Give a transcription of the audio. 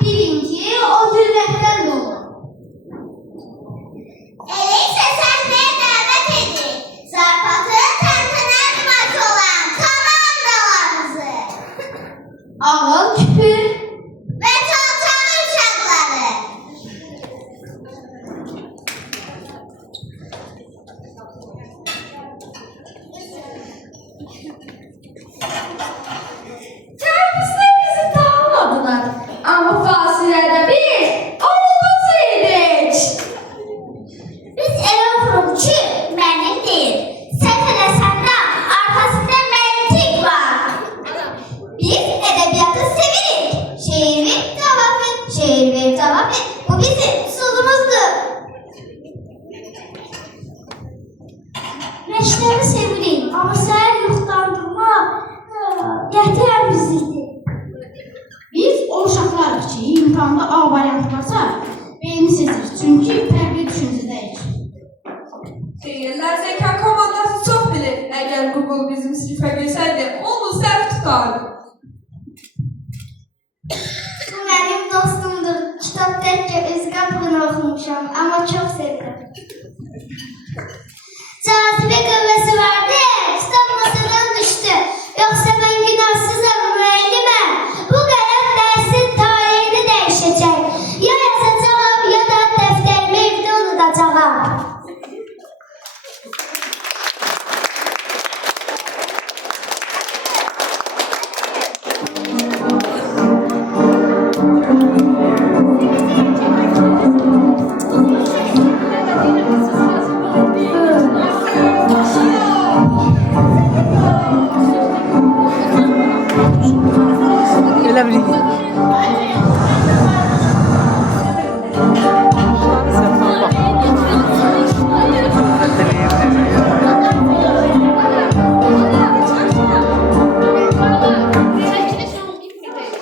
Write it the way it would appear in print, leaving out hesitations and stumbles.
birinci o cürətlər olur. Eləysə səhnəyə dəvət edir. Zarafatın təntənəli başı olan komandalarımızı. Ağıl, küpür, Və çalışan uşaqları. Tərpisdə bizi tanımadılar. Amma fasilədə biz olmaz idik. Biz elə oturuq ki, mənim deyil. Sən eləsəndə arxasında məntiq var. Biz ədəbiyyatı sevirik. Şeir ver, cavab ver, şeir ver, cavab ver. Bu bizim üsulumuzdur. Məşqləri sevirik, amma səhər yuxulandırma gətirən bizlikdir. Biz o uşaqlarıq ki, imtihanda A variantı varsa, beyni seçir. Çünki fərqli düşüncədəyik. Deyirlər, zəka komandası çox bilir. Əgər Google bizim sinifə görsəydi, onu səhv tutardı. Bu mənim dostumdur. Kitab təkcə öz qabığını oxumuşam, amma çox sevirəm.